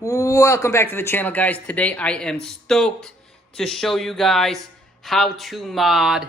Welcome back to the channel, guys. Today I am stoked to show you guys how to mod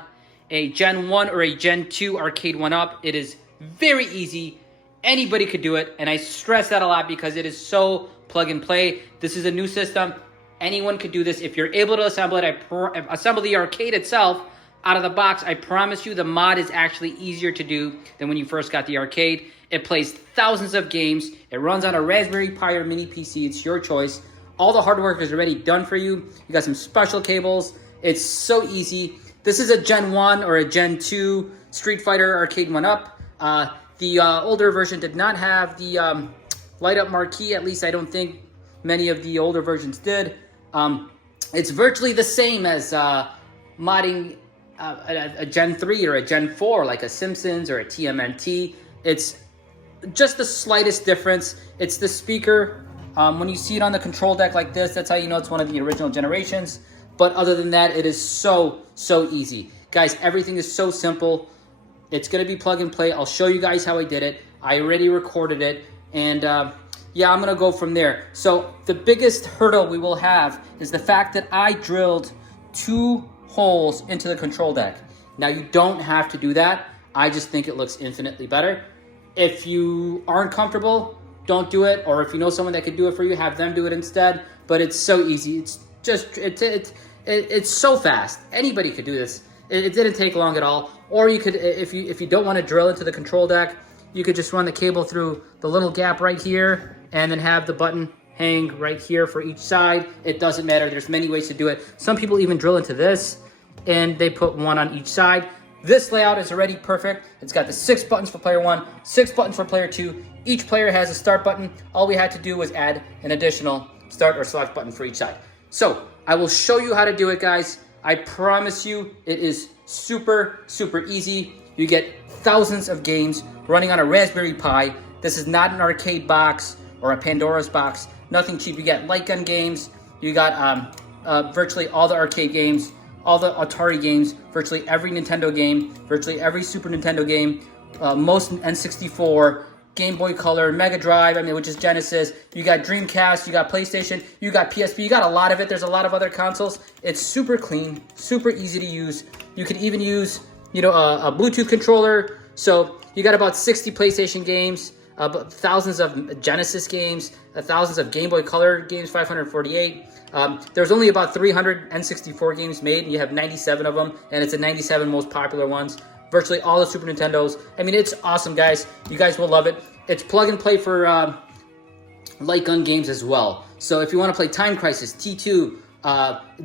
a Gen 1 or a Gen 2 Arcade1up. It is very easy. Anybody could do it, and I stress that a lot because it is so plug and play. This is a new system. Anyone could do this. If you're able to assemble it, assemble the arcade itself out of the box, I promise you the mod is actually easier to do than when you first got the arcade. It plays thousands of games. It runs on a Raspberry Pi or mini PC. It's your choice. All the hard work is already done for you. You got some special cables. It's so easy. This is a Gen 1 or a Gen 2 Street Fighter Arcade1up. The older version did not have the light up marquee. At least I don't think many of the older versions did. It's virtually the same as modding a Gen 3 or a Gen 4, like a Simpsons or a TMNT. It's just the slightest difference. It's the speaker. When you see it on the control deck like this, that's how you know it's one of the original generations. But other than that, it is so easy. Guys, everything is so simple. It's going to be plug and play. I'll show you guys how I did it. I already recorded it. And yeah, I'm going to go from there. So the biggest hurdle we will have is the fact that I drilled 2 holes into the control deck. Now, you don't have to do that. I just think it looks infinitely better. If you aren't comfortable, don't do it. Or if you know someone that could do it for you, have them do it instead. But it's so easy. It's just, it's so fast. Anybody could do this. It didn't take long at all. Or you could, if you don't want to drill into the control deck, you could just run the cable through the little gap right here and then have the button hang right here for each side. It doesn't matter. There's many ways to do it. Some people even drill into this and they put one on each side. This layout is already perfect. It's got the 6 buttons for player 1, 6 buttons for player 2. Each player has a start button. All we had to do was add an additional start or select button for each side. So I will show you how to do it, guys. I promise you it is super easy. You get thousands of games running on a Raspberry Pi. This is not an arcade box or a Pandora's box. Nothing cheap. You get light gun games. You got virtually all the arcade games, all the Atari games, virtually every Nintendo game, virtually every Super Nintendo game, most N64, Game Boy Color, Mega Drive, which is Genesis. You got Dreamcast, you got PlayStation, you got PSP, you got a lot of it. There's a lot of other consoles. It's super clean, super easy to use. You could even use, a Bluetooth controller. So you got about 60 PlayStation games, thousands of Genesis games, thousands of Game Boy Color games, 548. There's only about 300 N64 games made, and you have 97 of them, and it's the 97 most popular ones. Virtually all the Super Nintendos. It's awesome, guys. You guys will love it. It's plug and play for light gun games as well. So if you want to play Time Crisis, T2,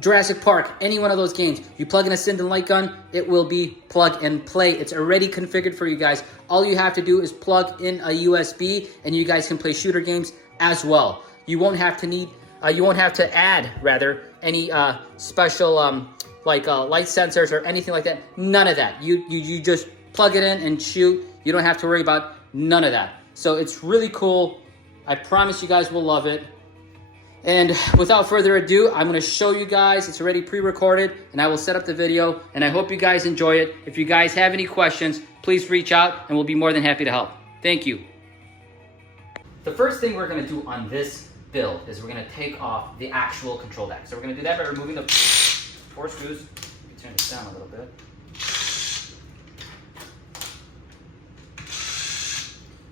Jurassic Park, any one of those games, you plug in a Sinden light gun, it will be plug and play. It's already configured for you guys. All you have to do is plug in a USB, and you guys can play shooter games as well. You won't have to add any special light sensors or anything like that. None of that. You just plug it in and shoot. You don't have to worry about none of that. So it's really cool. I promise you guys will love it. And without further ado, I'm going to show you guys. It's already pre-recorded, and I will set up the video, and I hope you guys enjoy it. If you guys have any questions, please reach out, and we'll be more than happy to help. Thank you. The first thing we're going to do on this build is we're going to take off the actual control deck. So we're going to do that by removing the 4 screws. Let me turn this down a little bit.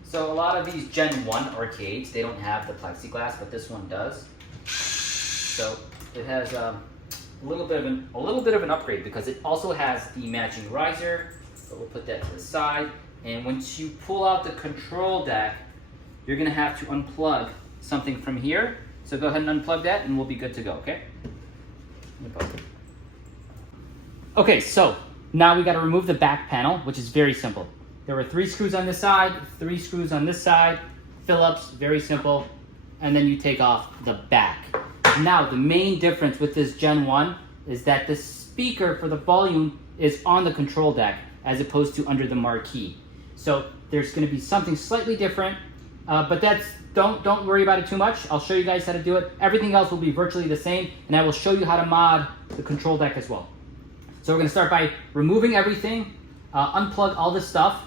So a lot of these Gen 1 arcades, they don't have the plexiglass, but this one does. So it has a little bit of an upgrade because it also has the matching riser. So we'll put that to the side. And once you pull out the control deck, you're going to have to unplug something from here. So go ahead and unplug that, and we'll be good to go. Okay. Okay, so now we got to remove the back panel, which is very simple. There were 3 screws on this side, 3 screws on this side, Phillips, very simple, and then you take off the back. Now, the main difference with this Gen 1 is that the speaker for the volume is on the control deck as opposed to under the marquee. So there's going to be something slightly different, but don't worry about it too much. I'll show you guys how to do it. Everything else will be virtually the same, and I will show you how to mod the control deck as well. So we're going to start by removing everything, unplug all this stuff.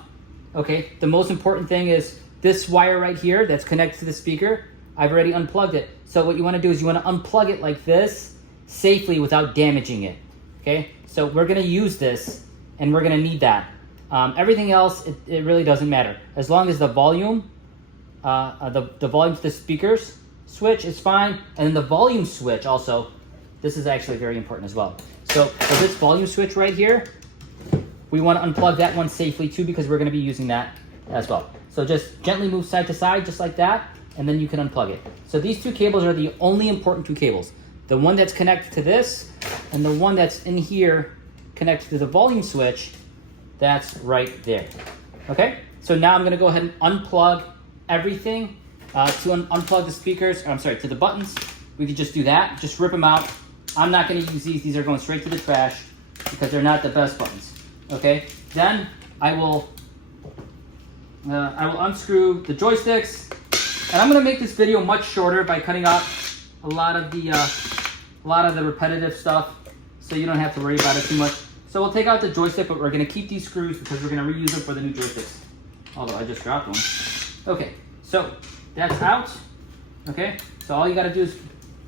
Okay, the most important thing is this wire right here that's connected to the speaker. I've already unplugged it. So what you want to do is you want to unplug it like this safely without damaging it. Okay, so we're going to use this and we're going to need that. Everything else, it really doesn't matter. As long as the volume, the volume to the speakers switch is fine. And then the volume switch also, this is actually very important as well. So for this volume switch right here, we want to unplug that one safely too, because we're going to be using that as well. So just gently move side to side, just like that, and then you can unplug it. So these two cables are the only important two cables. The one that's connected to this, and the one that's in here connected to the volume switch, that's right there. Okay, so now I'm going to go ahead and unplug everything. To unplug the speakers, I'm sorry, to the buttons, we could just do that. Just rip them out. I'm not going to use these. These are going straight to the trash because they're not the best buttons. Okay, then I will unscrew the joysticks, and I'm going to make this video much shorter by cutting out a lot of the repetitive stuff, so you don't have to worry about it too much. So we'll take out the joystick, but we're going to keep these screws because we're going to reuse them for the new joysticks. Although I just dropped one. Okay, so that's out. Okay, so all you got to do is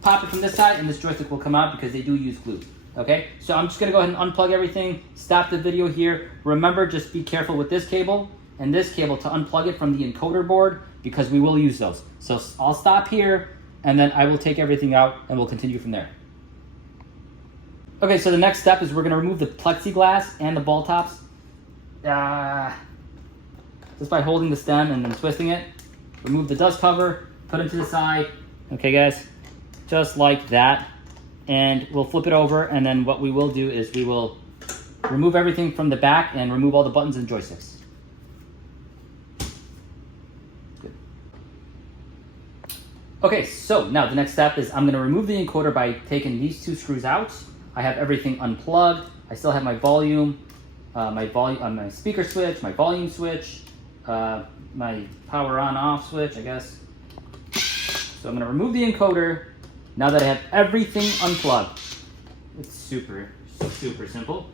pop it from this side, and this joystick will come out because they do use glue. Okay, so I'm just going to go ahead and unplug everything, stop the video here. Remember, just be careful with this cable and this cable to unplug it from the encoder board because we will use those. So I'll stop here, and then I will take everything out, and we'll continue from there. Okay, so the next step is we're going to remove the plexiglass and the ball tops. Just by holding the stem and then twisting it. Remove the dust cover, put it to the side. Okay, guys, just like that. And we'll flip it over, and then what we will do is we will remove everything from the back and remove all the buttons and joysticks. Good. Okay, so now the next step is I'm going to remove the encoder by taking these two screws out. I have everything unplugged. I still have my volume, my speaker switch, my volume switch, my power on/off switch, I guess. So I'm going to remove the encoder. Now that I have everything unplugged, it's super simple.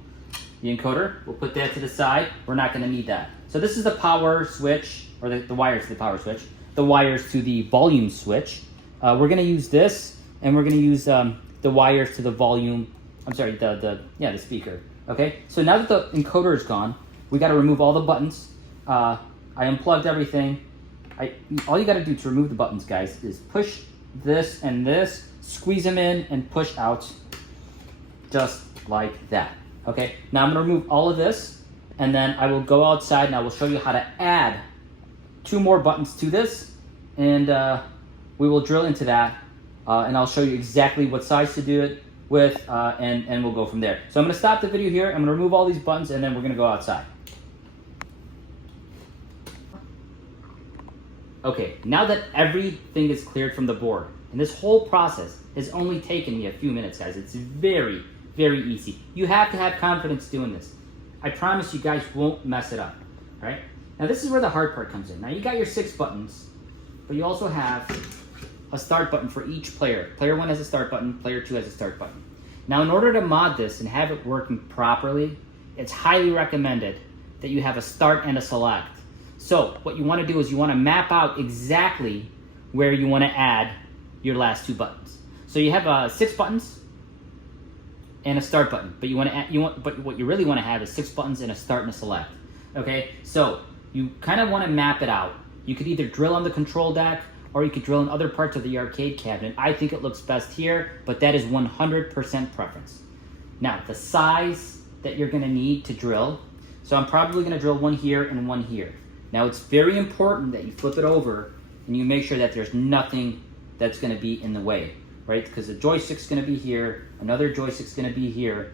The encoder, we'll put that to the side. We're not going to need that. So this is the power switch, or the wires to the power switch, the wires to the volume switch. We're going to use this, and we're going to use the wires to the volume, I'm sorry, the speaker. Okay, so now that the encoder is gone, we got to remove all the buttons. I unplugged everything. All you got to do to remove the buttons, guys, is push this and this, squeeze them in, and push out just like that. Okay, now I'm going to remove all of this, and then I will go outside and I will show you how to add 2 more buttons to this, and we will drill into that, and I'll show you exactly what size to do it with, and we'll go from there. So I'm going to stop the video here. I'm going to remove all these buttons, and then we're going to go outside. Okay, now that everything is cleared from the board, and this whole process has only taken me a few minutes, guys. It's very easy. You have to have confidence doing this. I promise you guys won't mess it up, all right? Now this is where the hard part comes in. Now you got your 6 buttons, but you also have a start button for each player. Player 1 has a start button, player 2 has a start button. Now in order to mod this and have it working properly, it's highly recommended that you have a start and a select. So what you want to do is you want to map out exactly where you want to add your last 2 buttons. So you have 6 buttons and a start button, but but what you really want to have is 6 buttons and a start and a select. Okay, so you kind of want to map it out. You could either drill on the control deck, or you could drill in other parts of the arcade cabinet. I think it looks best here, but that is 100% preference. Now the size that you're going to need to drill. So I'm probably going to drill 1 here and 1 here. Now it's very important that you flip it over and you make sure that there's nothing that's going to be in the way, right? Because the joystick's going to be here, another joystick's going to be here,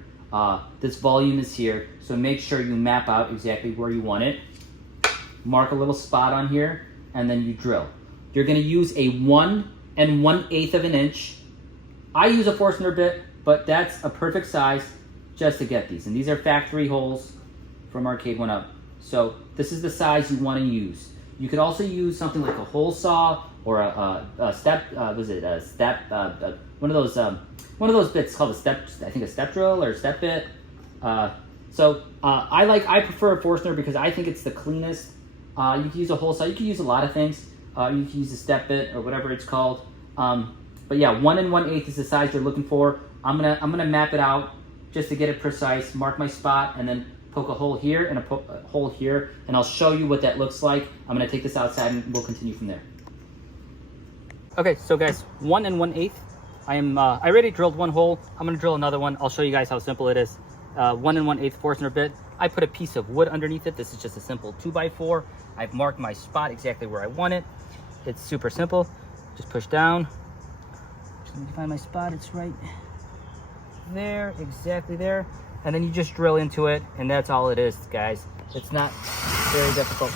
this volume is here, so make sure you map out exactly where you want it. Mark a little spot on here, and then you drill. You're going to use a 1 1/8 of an inch. I use a Forstner bit, but that's a perfect size just to get these. And these are factory holes from Arcade1up. So this is the size you want to use. You could also use something like a hole saw or a step. One of those bits called a step. I think a step drill or a step bit. I prefer a Forstner because I think it's the cleanest. You can use a hole saw. You can use a lot of things. You can use a step bit or whatever it's called. But yeah, 1 1/8 is the size you're looking for. I'm gonna map it out just to get it precise. Mark my spot and then poke a hole here and a hole here, and I'll show you what that looks like. I'm gonna take this outside and we'll continue from there. Okay, so guys, 1 1/8. I already drilled one hole. I'm gonna drill another one. I'll show you guys how simple it is. 1 1/8 Forstner bit. I put a piece of wood underneath it. This is just a simple 2x4. I've marked my spot exactly where I want it. It's super simple. Just push down. Just let me find my spot. It's right there, exactly there. And then you just drill into it, and that's all it is, guys. It's not very difficult.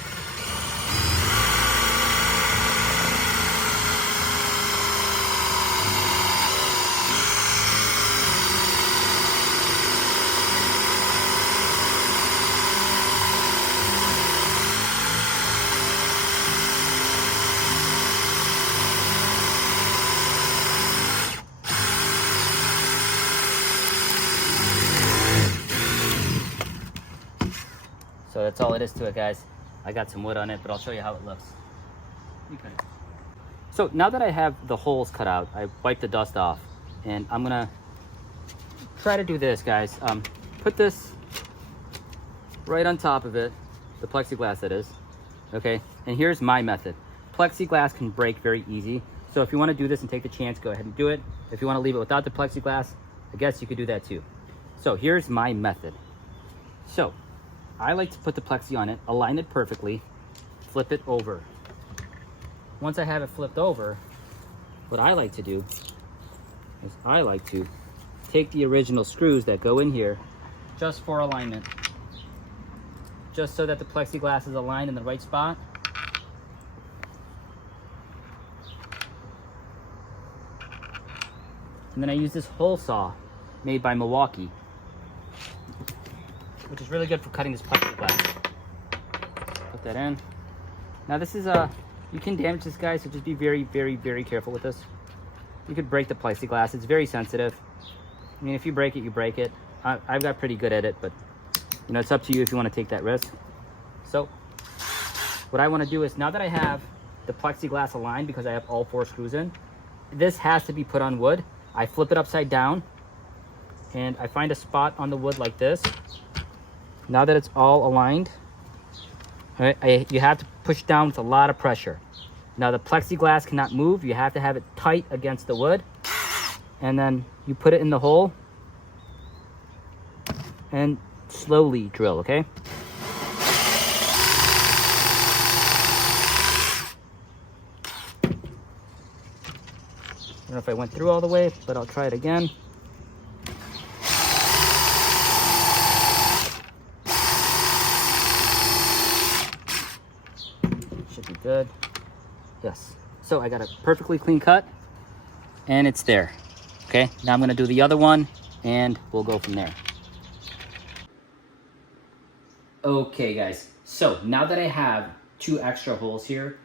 So that's all it is to it, guys. I got some wood on it, but I'll show you how it looks. Okay. So now that I have the holes cut out, I wiped the dust off, and I'm gonna try to do this, guys. Put this right on top of it, the plexiglass that is, okay? And here's my method. Plexiglass can break very easy, so if you wanna do this and take the chance, go ahead and do it. If you wanna leave it without the plexiglass, I guess you could do that too. So here's my method. So I like to put the plexi on it, align it perfectly, flip it over. Once I have it flipped over, what I like to do is I like to take the original screws that go in here just for alignment. Just so that the plexiglass is aligned in the right spot. And then I use this hole saw made by Milwaukee, which is really good for cutting this plexiglass. Put that in. Now this is you can damage this, guy, so just be very, very, very careful with this. You could break the plexiglass. It's very sensitive. I mean, if you break it, you break it. I've got pretty good at it, but you know, it's up to you if you want to take that risk. So what I want to do is, now that I have the plexiglass aligned, because I have all 4 screws in, this has to be put on wood. I flip it upside down and I find a spot on the wood like this. Now that it's all aligned, all right, you have to push down with a lot of pressure. Now the plexiglass cannot move. You have to have it tight against the wood. And then you put it in the hole and slowly drill, okay? I don't know if I went through all the way, but I'll try it again. Should be good. Yes. So I got a perfectly clean cut, and it's there. Okay, now I'm gonna do the other one, and we'll go from there. Okay, guys. So now that I have 2 extra holes here,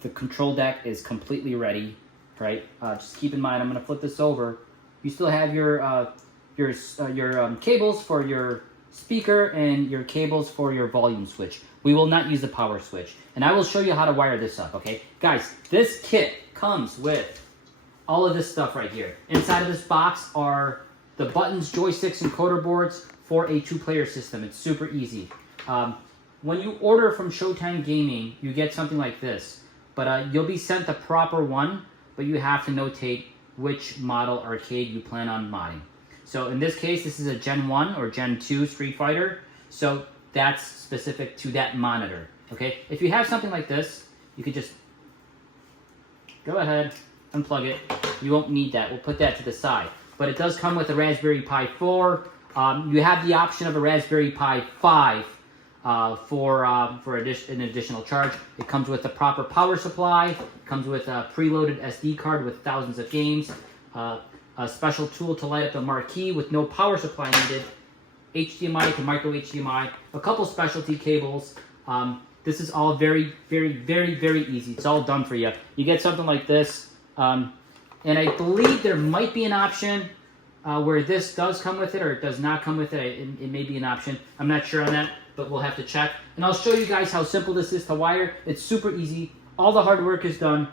the control deck is completely ready. Right? Just keep in mind, I'm going to flip this over. You still have your cables for your speaker and your cables for your volume switch. We will not use the power switch, and I will show you how to wire this up. Okay, guys, this kit comes with all of this stuff right here. Inside of this box are the buttons, joysticks, and encoder boards for a 2-player system. It's super easy. When you order from Showtime Gaming, you get something like this, but you'll be sent the proper one. But you have to notate which model arcade you plan on modding. So in this case, this is a Gen 1 or Gen 2 Street Fighter. So that's specific to that monitor, okay? If you have something like this, you could just go ahead, unplug it. You won't need that. We'll put that to the side. But it does come with a Raspberry Pi 4. You have the option of a Raspberry Pi 5 for an additional charge. It comes with a proper power supply. It comes with a preloaded SD card with thousands of games, a special tool to light up the marquee with no power supply needed, HDMI to micro HDMI, a couple specialty cables. This is all very, very, very, very easy. It's all done for you. You get something like this, and I believe there might be an option where this does come with it or it does not come with it. It may be an option. I'm not sure on that, but we'll have to check. And I'll show you guys how simple this is to wire. It's super easy. all the hard work is done.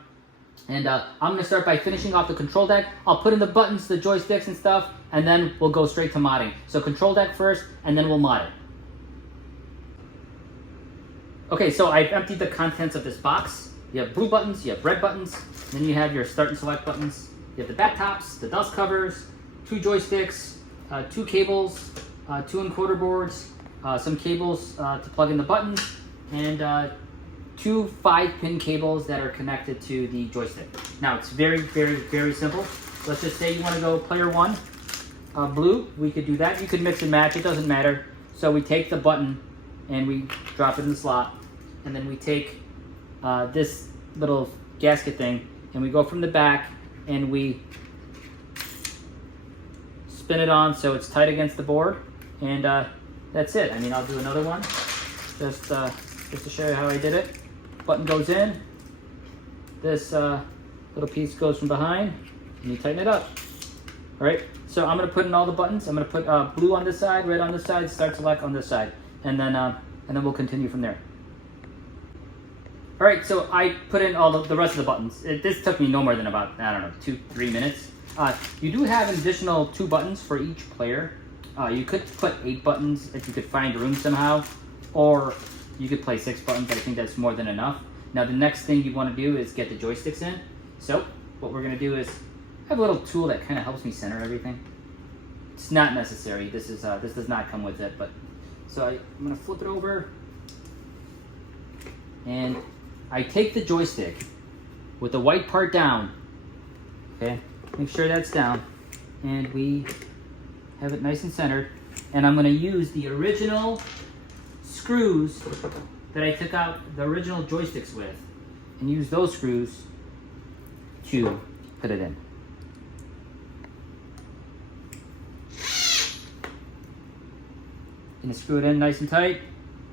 And I'm going to start by finishing off the control deck. I'll put in the buttons, the joysticks and stuff, and then we'll go straight to modding. So control deck first, and then we'll mod it. Okay, so I've emptied the contents of this box. You have blue buttons, you have red buttons, then you have your start and select buttons. You have the back tops, the dust covers, 2 joysticks, 2 cables, 2 encoder boards, some cables to plug in the buttons, and 2 5-pin cables that are connected to the joystick. Now it's very, very, very simple. Let's just say you want to go player 1, blue. We could do that. You could mix and match. It doesn't matter. So we take the button and we drop it in the slot, and then we take this little gasket thing and we go from the back and we spin it on so it's tight against the board, and that's it. I mean, I'll do another one just to show you how I did it. Button goes in, this little piece goes from behind, and you tighten it up. All right, so I'm gonna put in all the buttons. I'm gonna put blue on this side, red on this side, start select on this side, and then we'll continue from there. All right, so I put in all the rest of the buttons. This took me no more than about, I don't know, 2-3 minutes. You do have an additional 2 buttons for each player. You could put 8 buttons if you could find room somehow, or you could play 6 buttons, but I think that's more than enough. Now the next thing you want to do is get the joysticks in. So what we're going to do is, I have a little tool that kind of helps me center everything. It's not necessary. This does not come with it, but so I'm going to flip it over, and I take the joystick with the white part down. Okay, make sure that's down, and we have it nice and centered. And I'm going to use the original screws that I took out the original joysticks with, and use those screws to put it in. Gonna screw it in nice and tight.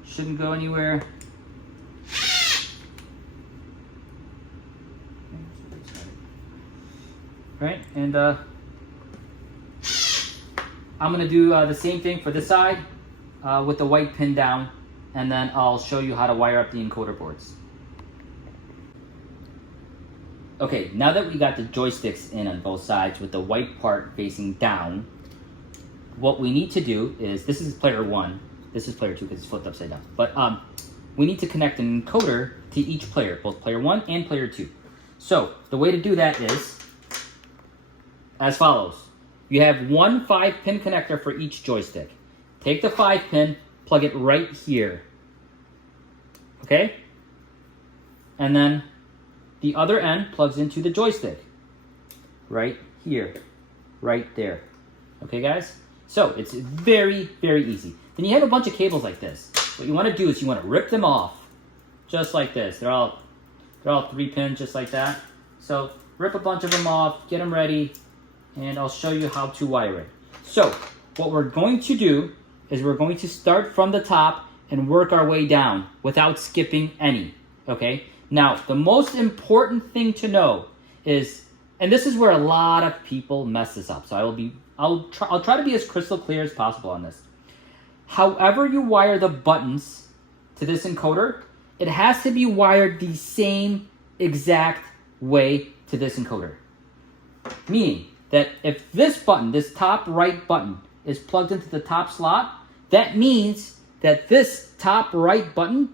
Shouldn't go anywhere. Right, and I'm gonna do the same thing for this side with the white pin down, and then I'll show you how to wire up the encoder boards. Okay, now that we got the joysticks in on both sides with the white part facing down, what we need to do is, this is player 1, this is player 2 because it's flipped upside down, but we need to connect an encoder to each player, both player 1 and player 2. So the way to do that is as follows. You have 1 5-pin connector for each joystick. Take the 5-pin, plug it right here. Okay? And then the other end plugs into the joystick. Right here. Right there. Okay, guys? So it's very, very easy. Then you have a bunch of cables like this. What you want to do is you want to rip them off. Just like this. They're all 3 pins, just like that. So rip a bunch of them off, get them ready, and I'll show you how to wire it. So what we're going to do is we're going to start from the top and work our way down without skipping any, okay? Now, the most important thing to know is, and this is where a lot of people mess this up, so I'll try to be as crystal clear as possible on this. However you wire the buttons to this encoder, it has to be wired the same exact way to this encoder. Meaning that if this button, this top right button, is plugged into the top slot, that means that this top right button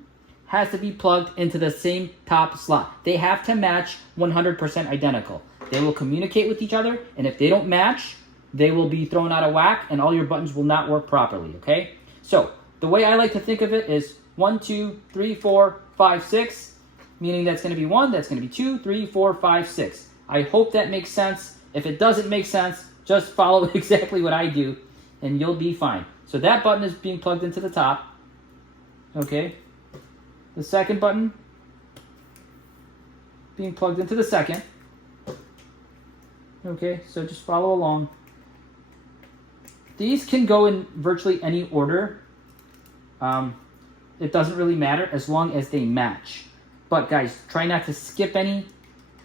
has to be plugged into the same top slot. They have to match 100% identical. They will communicate with each other, and if they don't match, they will be thrown out of whack, and all your buttons will not work properly, okay? So the way I like to think of it is 1, 2, 3, 4, 5, 6, meaning that's going to be 1, that's going to be 2, 3, 4, 5, 6. I hope that makes sense. If it doesn't make sense, just follow exactly what I do, and you'll be fine. So that button is being plugged into the top, okay? The second button being plugged into the second. Okay, so just follow along. These can go in virtually any order. It doesn't really matter as long as they match. But guys, try not to skip any,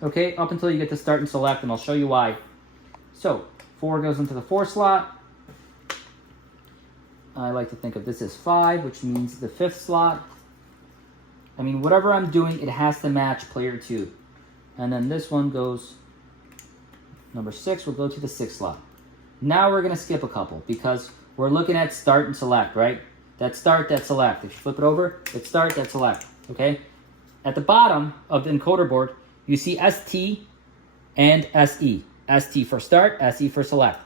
okay, up until you get to start and select, and I'll show you why. So 4 goes into the 4 slot. I like to think of this as 5, which means the 5th slot. I mean, whatever I'm doing, it has to match player 2. And then this one goes, number 6 will go to the 6th slot. Now we're going to skip a couple because we're looking at start and select, right? That's start, that's select. If you flip it over, it's start, that's select, okay? At the bottom of the encoder board, you see ST and SE. ST for start, SE for select.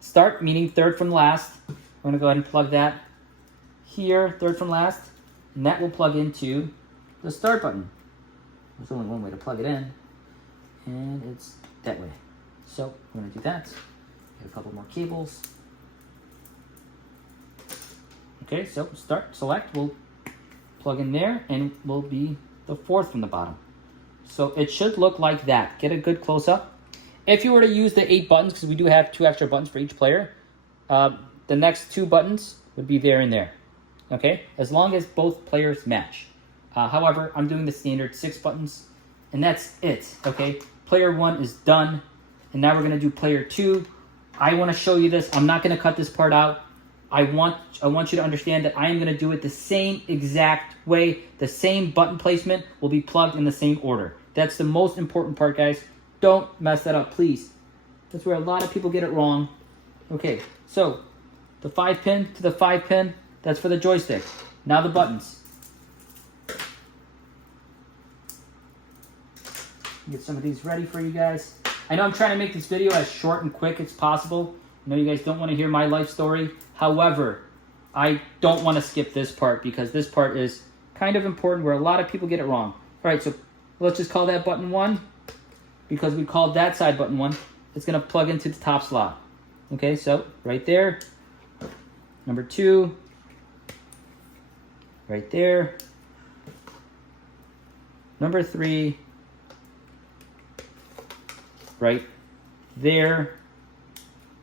Start meaning third from last. I'm going to go ahead and plug that here, third from last. And that will plug into the start button. There's only one way to plug it in, and it's that way. So we're going to do that. Get a couple more cables. Okay, so start, select will plug in there, and will be the 4th from the bottom. So it should look like that. Get a good close-up. If you were to use the 8 buttons, because we do have 2 extra buttons for each player, the next 2 buttons would be there and there. Okay, as long as both players match. However, I'm doing the standard 6 buttons, and that's it. Okay, player 1 is done, and now we're going to do player 2. I want to show you this. I'm not going to cut this part out. I want you to understand that I am going to do it the same exact way. The same button placement will be plugged in the same order. That's the most important part, guys. Don't mess that up, please. That's where a lot of people get it wrong. Okay, so the 5 pin to the 5 pin, that's for the joystick. Now the buttons. Get some of these ready for you guys. I know I'm trying to make this video as short and quick as possible. I know you guys don't want to hear my life story. However, I don't want to skip this part because this part is kind of important where a lot of people get it wrong. All right, so let's just call that button 1 because we called that side button 1. It's going to plug into the top slot. Okay, so right there. Number 2. Right there. Number 3. Right there.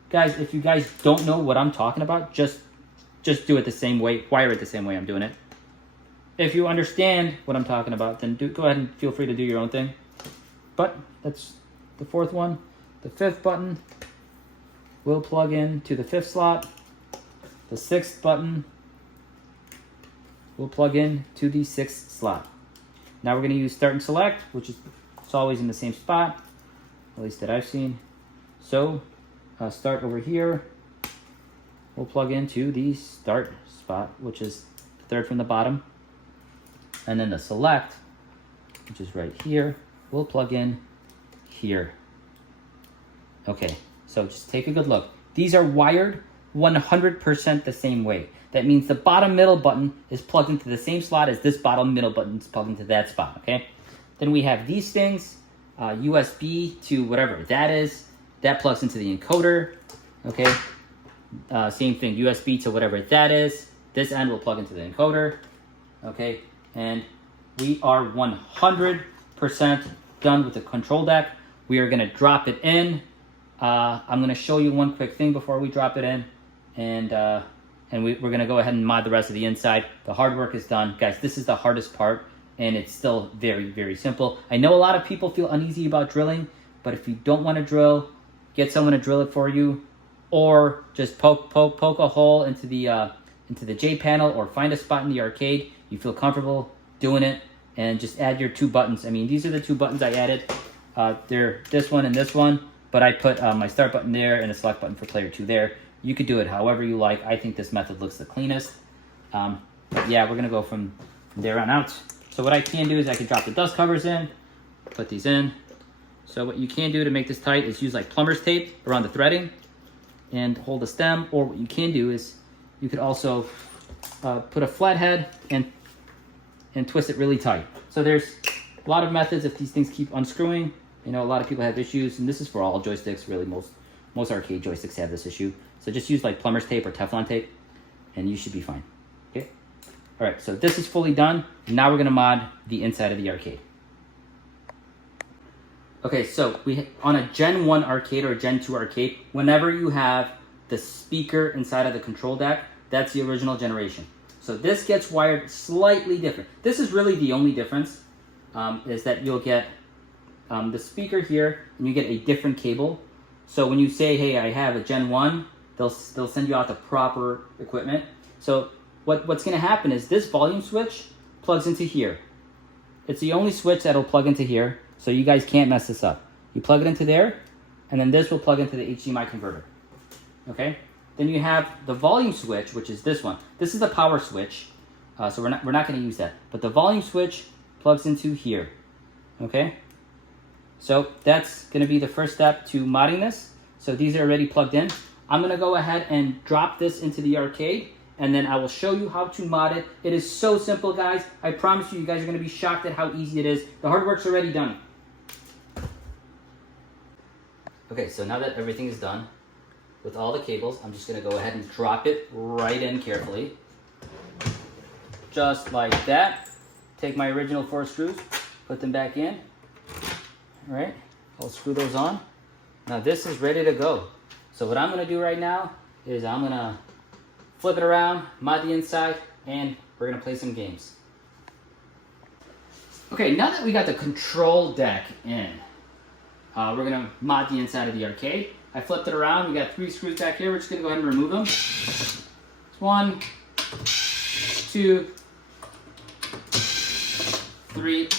Guys, if you guys don't know what I'm talking about, just do it the same way. Wire it the same way I'm doing it. If you understand what I'm talking about, then go ahead and feel free to do your own thing. But that's the 4th one. The 5th button will plug in to the 5th slot. The 6th button will plug in to the 6th slot. Now we're going to use start and select, which is it's always in the same spot, at least that I've seen. So start over here will plug into the start spot, which is the 3rd from the bottom. And then the select, which is right here, will plug in here. Okay, so just take a good look. These are wired 100% the same way. That means the bottom middle button is plugged into the same slot as this bottom middle button is plugged into that spot, okay? Then we have these things, USB to whatever that is. That plugs into the encoder, okay? Same thing, USB to whatever that is. This end will plug into the encoder, okay? And we are 100% done with the control deck. We are gonna drop it in. I'm gonna show you one quick thing before we drop it in. And we're gonna go ahead and mod the rest of the inside. The hard work is done. Guys, this is the hardest part, and it's still very, very simple. I know a lot of people feel uneasy about drilling, but if you don't wanna drill, get someone to drill it for you, or just poke a hole into the J panel, or find a spot in the arcade you feel comfortable doing it, and just add your 2 buttons. I mean, these are the 2 buttons I added. They're this one and this one, but I put my start button there and a select button for player 2 there. You could do it however you like. I think this method looks the cleanest. But yeah, we're gonna go from there on out. So what I can do is I can drop the dust covers in, put these in. So what you can do to make this tight is use like plumber's tape around the threading and hold the stem, or what you can do is you could also put a flathead and twist it really tight. So there's a lot of methods if these things keep unscrewing. You know, a lot of people have issues, and this is for all joysticks, really. Most arcade joysticks have this issue. So just use like plumber's tape or Teflon tape, and you should be fine. Okay? All right, so this is fully done. Now we're gonna mod the inside of the arcade. Okay, so on a Gen 1 arcade or a Gen 2 arcade, whenever you have the speaker inside of the control deck, that's the original generation. So this gets wired slightly different. This is really the only difference, is that you'll get the speaker here, and you get a different cable. So when you say, hey, I have a Gen 1, they'll send you out the proper equipment. So what's gonna happen is this volume switch plugs into here. It's the only switch that'll plug into here, so you guys can't mess this up. You plug it into there, and then this will plug into the HDMI converter. Okay? Then you have the volume switch, which is this one. This is the power switch, so we're not going to use that. But the volume switch plugs into here. Okay? So that's going to be the first step to modding this. So these are already plugged in. I'm going to go ahead and drop this into the arcade, and then I will show you how to mod it. It is so simple, guys. I promise you, you guys are going to be shocked at how easy it is. The hard work's already done. Okay, so now that everything is done with all the cables, I'm just going to go ahead and drop it right in carefully. Just like that. Take my original 4 screws, put them back in. All right, I'll screw those on. Now this is ready to go. So what I'm going to do right now is I'm going to flip it around, mod the inside, and we're going to play some games. Okay, now that we got the control deck in, we're going to mod the inside of the arcade. I flipped it around. We got 3 screws back here. We're just going to go ahead and remove them. It's 1, 2, 3.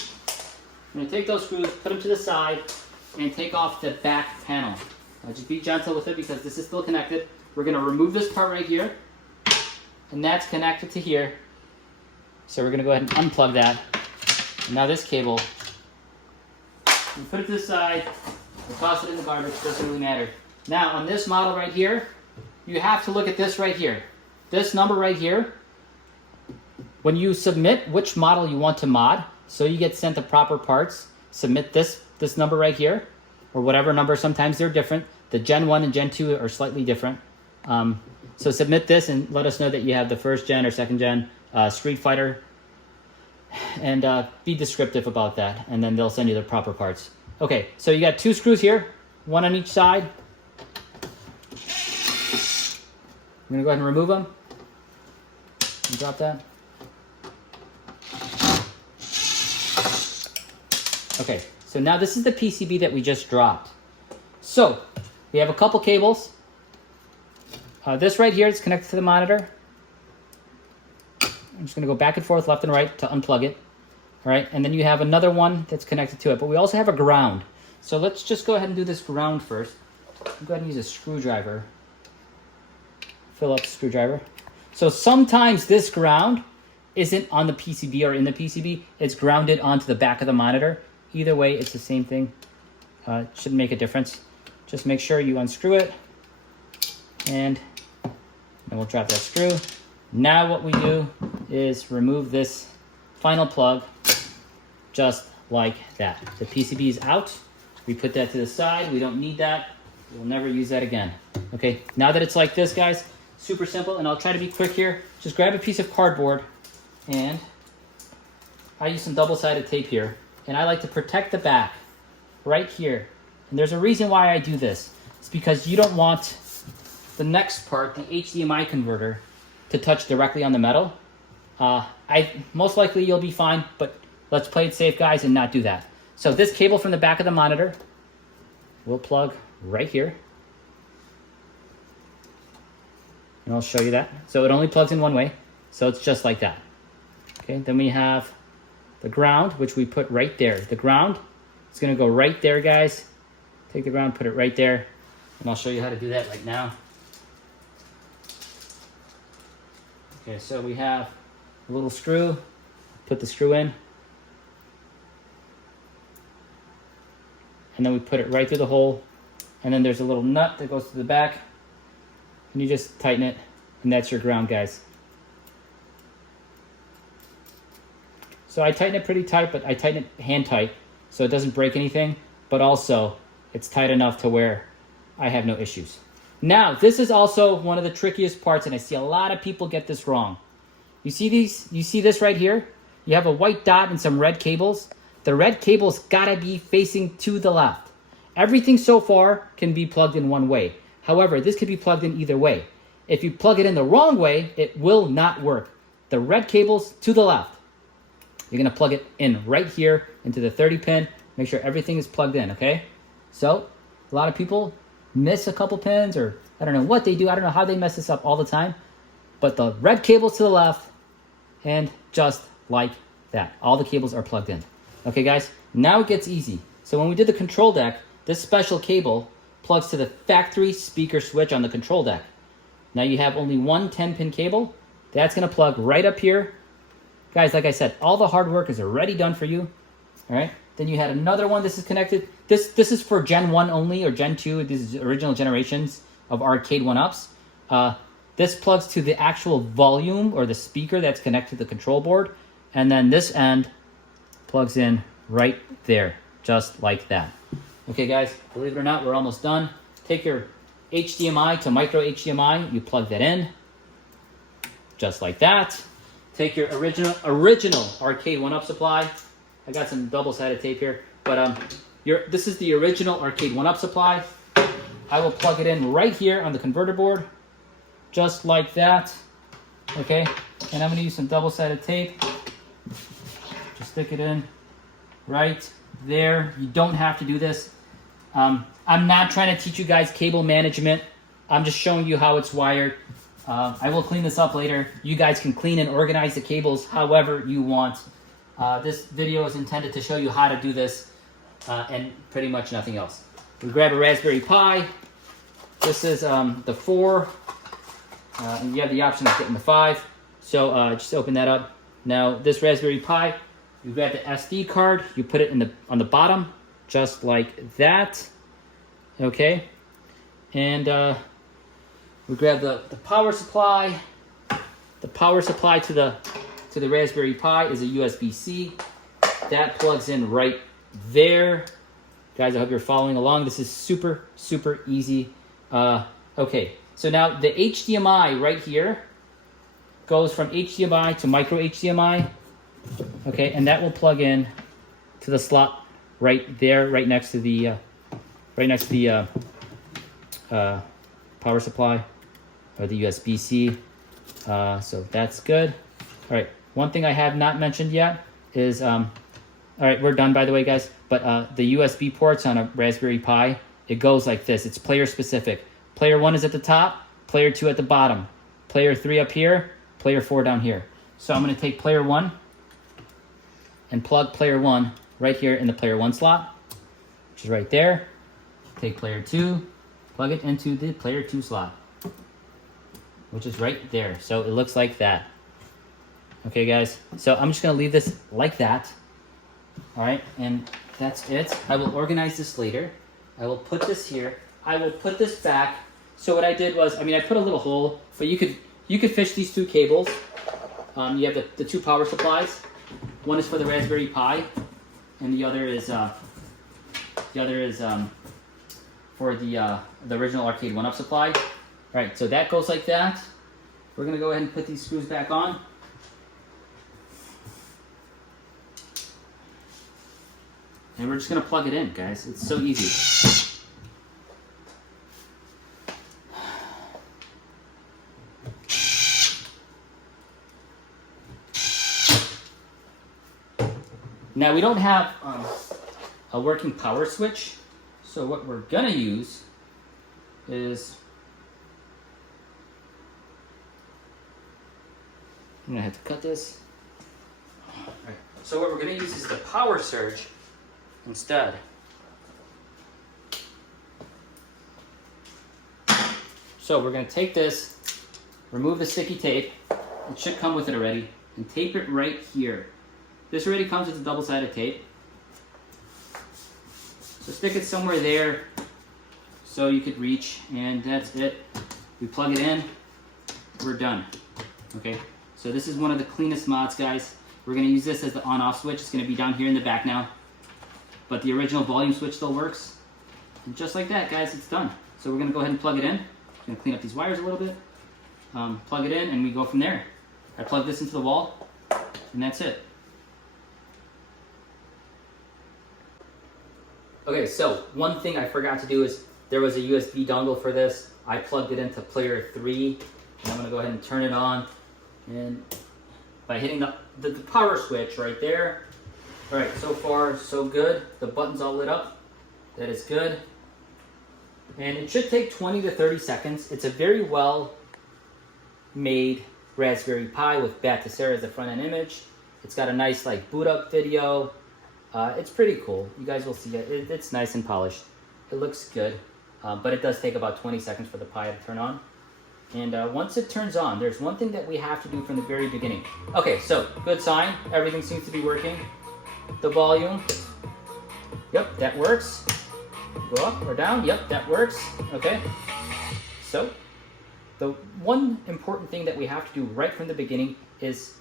I'm going to take those screws, put them to the side, and take off the back panel. Just be gentle with it because this is still connected. We're going to remove this part right here, and that's connected to here. So we're going to go ahead and unplug that. And now this cable, we put it to the side, we'll toss it in the garbage, doesn't really matter. Now on this model right here, you have to look at this right here. This number right here, when you submit which model you want to mod, so you get sent the proper parts, submit this number right here, or whatever number. Sometimes they're different. The Gen 1 and Gen 2 are slightly different. So submit this and let us know that you have the 1st gen or 2nd gen Street Fighter, and be descriptive about that, and then they'll send you the proper parts. Okay, so you got 2 screws here, 1 on each side. I'm gonna go ahead and remove them. And drop that. Okay, so now this is the PCB that we just dropped. So we have a couple cables. This right here is connected to the monitor. I'm just going to go back and forth, left and right, to unplug it. All right, and then you have another one that's connected to it. But we also have a ground. So let's just go ahead and do this ground first. I'll go ahead and use a screwdriver. Fill up the screwdriver. So sometimes this ground isn't on the PCB or in the PCB. It's grounded onto the back of the monitor. Either way, it's the same thing. It shouldn't make a difference. Just make sure you unscrew it. And we'll drop that screw. Now what we do is remove this final plug just like that. The PCB is out. We put that to the side. We don't need that. We'll never use that again. Okay, now that it's like this, guys, super simple, and I'll try to be quick here. Just grab a piece of cardboard, and I use some double-sided tape here, and I like to protect the back right here. And there's a reason why I do this. It's because you don't want the next part, the HDMI converter, to touch directly on the metal. Most likely you'll be fine, but let's play it safe, guys, and not do that. So this cable from the back of the monitor will plug right here. And I'll show you that. So it only plugs in one way, so it's just like that. Okay, then we have the ground, which we put right there. The ground is going to go right there, guys. Take the ground, put it right there, and I'll show you how to do that right now. Okay, so we have a little screw. Put the screw in. And then we put it right through the hole. And then there's a little nut that goes to the back. And you just tighten it, and that's your ground, guys. So I tighten it pretty tight, but I tighten it hand tight so it doesn't break anything, but also it's tight enough to where I have no issues. Now, this is also one of the trickiest parts, and I see a lot of people get this wrong. You see these? You see this right here? You have a white dot and some red cables. The red cables gotta be facing to the left. Everything so far can be plugged in one way. However, this could be plugged in either way. If you plug it in the wrong way, it will not work. The red cables to the left. You're gonna plug it in right here into the 30 pin. Make sure everything is plugged in, okay? So, a lot of people miss a couple pins, or I don't know what they do. I don't know how they mess this up all the time. But the red cables to the left, and just like that. All the cables are plugged in. Okay, guys, now it gets easy. So when we did the control deck, this special cable plugs to the factory speaker switch on the control deck. Now you have only one 10-pin cable. That's going to plug right up here. Guys, like I said, all the hard work is already done for you. All right. Then you had another one. This is connected. This is for Gen 1 only, or Gen 2. This is original generations of Arcade1ups. This plugs to the actual volume or the speaker that's connected to the control board. And then this end plugs in right there, just like that. Okay, guys, believe it or not, we're almost done. Take your HDMI to micro HDMI. You plug that in, just like that. Take your original Arcade1up supply. I got some double-sided tape here, but this is the original Arcade1up supply. I will plug it in right here on the converter board, just like that. Okay, and I'm going to use some double-sided tape. Just stick it in right there. You don't have to do this. I'm not trying to teach you guys cable management. I'm just showing you how it's wired. I will clean this up later. You guys can clean and organize the cables however you want. This video is intended to show you how to do this and pretty much nothing else. We grab a Raspberry Pi. This is the 4, and you have the option of getting the 5. So just open that up. Now this Raspberry Pi, you grab the SD card, you put it on the bottom, just like that. Okay, and we grab the power supply. The power supply to the Raspberry Pi is a USB-C. That plugs in right there. Guys, I hope you're following along. This is super, super easy. Okay, so now the HDMI right here goes from HDMI to micro HDMI. Okay, and that will plug in to the slot right there, right next to the power supply, or the USB-C. So that's good. All right, one thing I have not mentioned yet is, all right, we're done, by the way, guys, but the USB ports on a Raspberry Pi, it goes like this. It's player specific. Player 1 is at the top, player 2 at the bottom, player 3 up here, player 4 down here. So I'm going to take player 1 and plug player 1 right here in the player 1 slot, which is right there. Take player 2, plug it into the player 2 slot, which is right there. So it looks like that. Okay, guys, so I'm just going to leave this like that. All right, and that's it. I will organize this later. I will put this here. I will put this back. So what I did was, I put a little hole, but you could fish these two cables. You have the two power supplies. One is for the Raspberry Pi, and the other is for the original Arcade1up supply. All right, so that goes like that. We're gonna go ahead and put these screws back on. And we're just gonna plug it in, guys. It's so easy. Now we don't have a working power switch, so what we're gonna use is, I'm gonna have to cut this. All right. So what we're gonna use is the power surge instead. So we're gonna take this, remove the sticky tape, it should come with it already, and tape it right here. This already comes with a double-sided tape. So stick it somewhere there so you could reach, and that's it. We plug it in, we're done. Okay, so this is one of the cleanest mods, guys. We're gonna use this as the on-off switch. It's gonna be down here in the back now, but the original volume switch still works. And just like that, guys, it's done. So we're gonna go ahead and plug it in. I'm gonna clean up these wires a little bit. Plug it in, and we go from there. I plug this into the wall, and that's it. Okay, so one thing I forgot to do is there was a USB dongle for this. I plugged it into player 3, and I'm gonna go ahead and turn it on. And by hitting the power switch right there. All right, so far so good. The button's all lit up. That is good. And it should take 20 to 30 seconds. It's a very well made Raspberry Pi with Bat2Sara as the front end image. It's got a nice like boot up video. It's pretty cool. You guys will see it. It's nice and polished. It looks good, but it does take about 20 seconds for the Pi to turn on. And once it turns on, there's one thing that we have to do from the very beginning. Okay, so good sign. Everything seems to be working. The volume. Yep, that works. Go up or down. Yep, that works. Okay. So the one important thing that we have to do right from the beginning is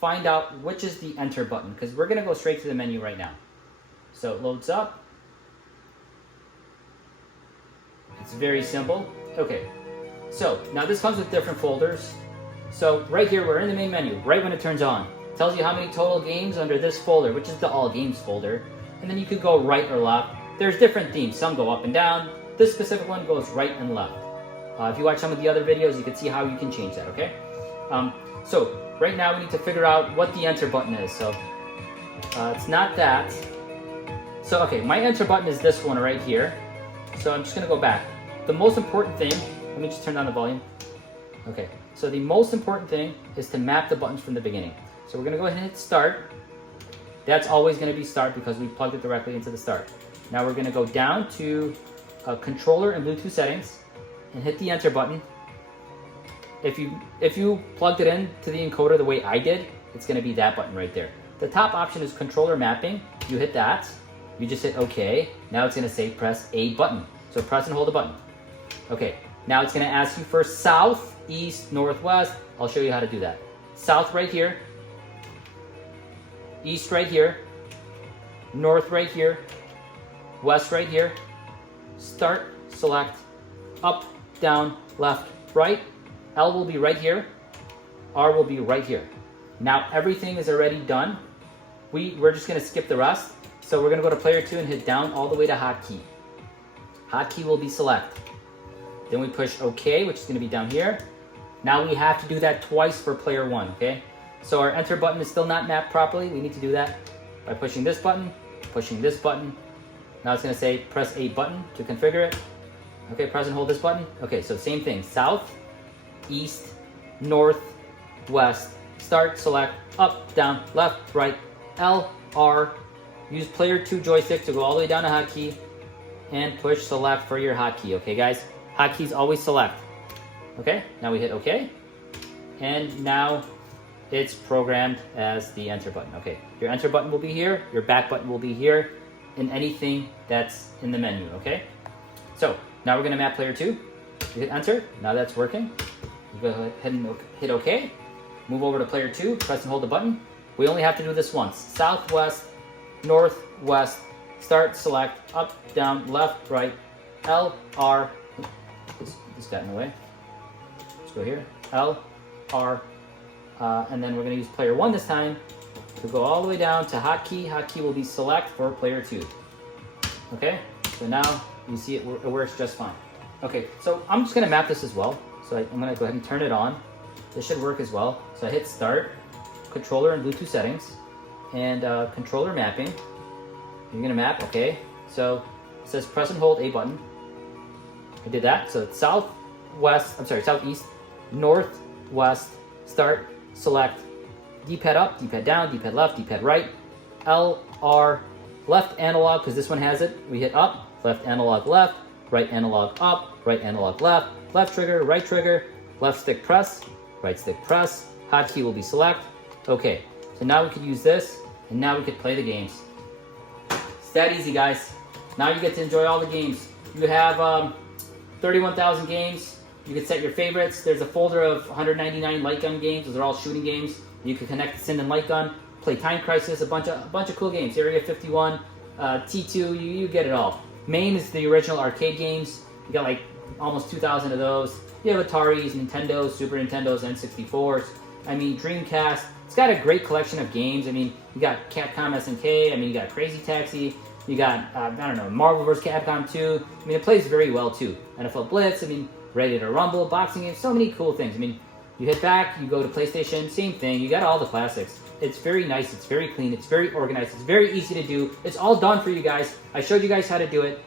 find out which is the enter button, because we're going to go straight to the menu right now. So it loads up. It's very simple. Okay. So now this comes with different folders. So right here, we're in the main menu, right when it turns on. It tells you how many total games under this folder, which is the all games folder. And then you could go right or left. There's different themes. Some go up and down. This specific one goes right and left. If you watch some of the other videos, you can see how you can change that, okay? So right now we need to figure out what the enter button is. So it's not that. So okay, my enter button is this one right here. So I'm just gonna go back. The most important thing, let me just turn down the volume. Okay, so the most important thing is to map the buttons from the beginning. So we're gonna go ahead and hit start. That's always gonna be start because we plugged it directly into the start. Now we're gonna go down to controller and Bluetooth settings and hit the enter button. If you plugged it in to the encoder the way I did, it's gonna be that button right there. The top option is controller mapping. You hit that, you just hit OK. Now it's gonna say press a button. So press and hold the button. Okay, now it's gonna ask you for south, east, northwest. I'll show you how to do that. South right here, east right here, north right here, west right here. Start, select, up, down, left, right. L will be right here, R will be right here. Now everything is already done. We're just gonna skip the rest. So we're gonna go to player 2 and hit down all the way to hotkey. Hotkey will be select. Then we push OK, which is gonna be down here. Now we have to do that twice for player 1, okay? So our enter button is still not mapped properly. We need to do that by pushing this button, pushing this button. Now it's gonna say press a button to configure it. Okay, press and hold this button. Okay, so same thing, south, east, north, west, start, select, up, down, left, right, L, R. Use player 2 joystick to go all the way down to hotkey and push select for your hotkey, okay guys? Hotkeys always select. Okay, now we hit OK. And now it's programmed as the enter button. Okay, your enter button will be here, your back button will be here, and anything that's in the menu, okay? So now we're gonna map player 2. You hit enter, now that's working. You go ahead and hit OK. Move over to player 2, press and hold the button. We only have to do this once. Southwest, north, west, start, select, up, down, left, right, L, R. This got in the way. Let's go here. L, R, and then we're going to use player 1 this time to go all the way down to hotkey. Hotkey will be select for player 2. Okay, so now you see it works just fine. Okay, so I'm just going to map this as well. So I'm going to go ahead and turn it on. This should work as well. So I hit start, controller and Bluetooth settings, and controller mapping. You're going to map, okay. So it says press and hold a button. I did that. So it's southeast, north, west, start, select, D-pad up, D-pad down, D-pad left, D-pad right, L, R, left analog, because this one has it. We hit up, left analog left, right analog up, right analog left, left trigger, left stick press, right stick press, hotkey will be select. Okay, so now we could use this, and now we could play the games. It's that easy, guys. Now you get to enjoy all the games. You have 31,000 games. You can set your favorites. There's a folder of 199 light gun games. Those are all shooting games. You can connect the Sim and light gun, play Time Crisis, a bunch of cool games. Area 51, T2, you get it all. Main is the original arcade games. You got like almost 2,000 of those. You have Ataris, Nintendos, Super Nintendos, N64s. I mean, Dreamcast. It's got a great collection of games. I mean, you got Capcom SNK. I mean, you got Crazy Taxi. You got, I don't know, Marvel vs. Capcom 2. I mean, it plays very well, too. NFL Blitz, I mean, Ready to Rumble, boxing games, so many cool things. I mean, you hit back, you go to PlayStation, same thing. You got all the classics. It's very nice, it's very clean, it's very organized, it's very easy to do. It's all done for you guys. I showed you guys how to do it.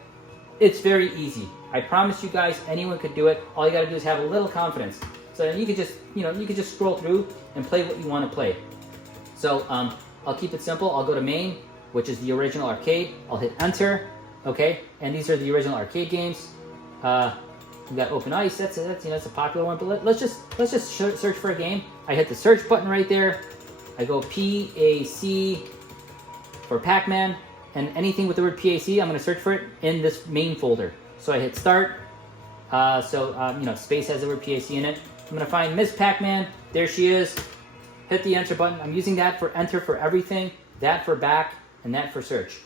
It's very easy. I promise you guys, anyone could do it. All you gotta do is have a little confidence. So you could just, you could just scroll through and play what you want to play. So I'll keep it simple. I'll go to main. which is the original arcade. I'll hit enter, okay? And these are the original arcade games. We got Open Ice. That's a popular one. But let's just search for a game. I hit the search button right there. I go PAC for Pac-Man, and anything with the word PAC, I'm going to search for it in this main folder. So I hit start. Space has the word PAC in it. I'm going to find Miss Pac-Man. There she is. Hit the enter button. I'm using that for enter for everything, that for back, and that for search.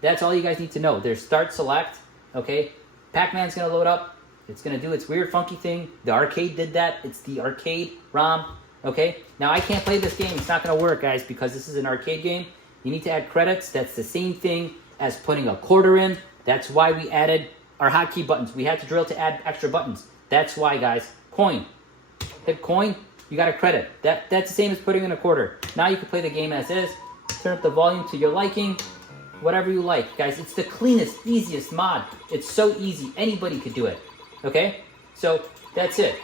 That's all you guys need to know. There's start, select, okay? Pac-Man's going to load up. It's going to do its weird, funky thing. The arcade did that. It's the arcade ROM, okay? Now, I can't play this game. It's not going to work, guys, because this is an arcade game. You need to add credits. That's the same thing as putting a quarter in. That's why we added our hotkey buttons. We had to drill to add extra buttons. That's why, guys. Coin. Hit coin. You got a credit. That's the same as putting in a quarter. Now you can play the game as is. Turn up the volume to your liking. Whatever you like, guys. It's the cleanest, easiest mod. It's so easy. Anybody could do it. Okay? So, that's it.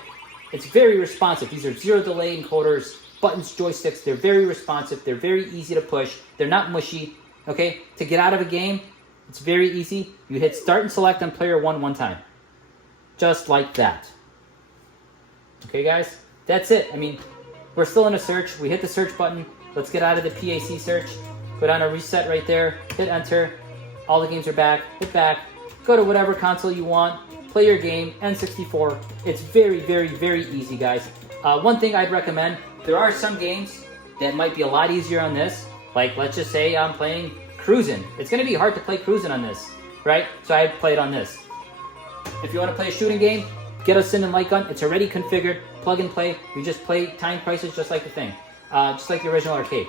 It's very responsive. These are zero delay encoders, buttons, joysticks. They're very responsive. They're very easy to push. They're not mushy. Okay? To get out of a game, it's very easy. You hit start and select on player one time. Just like that. Okay, guys? That's it. I mean, we're still in a search. We hit the search button. Let's get out of the PAC search. Go down to reset right there. Hit enter. All the games are back. Hit back. Go to whatever console you want. Play your game. N64. It's very, very, very easy, guys. One thing I'd recommend, there are some games that might be a lot easier on this. Like, let's just say I'm playing Cruisin'. It's going to be hard to play Cruisin' on this, right? So I play it on this. If you want to play a shooting game, get a Sin and Light Gun. It's already configured. Plug and play. You just play time prices just like the thing. Just like the original arcade.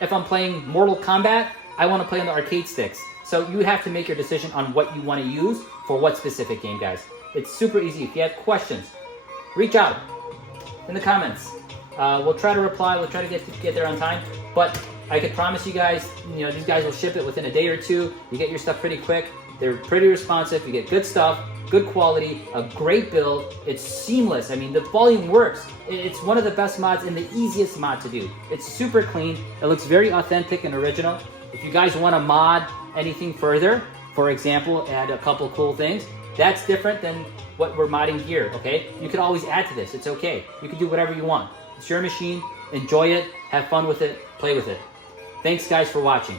If I'm playing Mortal Kombat, I want to play on the arcade sticks. So you have to make your decision on what you want to use for what specific game, guys. It's super easy. If you have questions, reach out in the comments. We'll try to reply. We'll try to get there on time. But I can promise you guys, these guys will ship it within a day or two. You get your stuff pretty quick. They're pretty responsive. You get good stuff, good quality, a great build. It's seamless. I mean, the volume works. It's one of the best mods and the easiest mod to do. It's super clean. It looks very authentic and original. If you guys want to mod anything further, for example, add a couple cool things, that's different than what we're modding here, okay? You can always add to this. It's okay. You can do whatever you want. It's your machine. Enjoy it. Have fun with it. Play with it. Thanks, guys, for watching.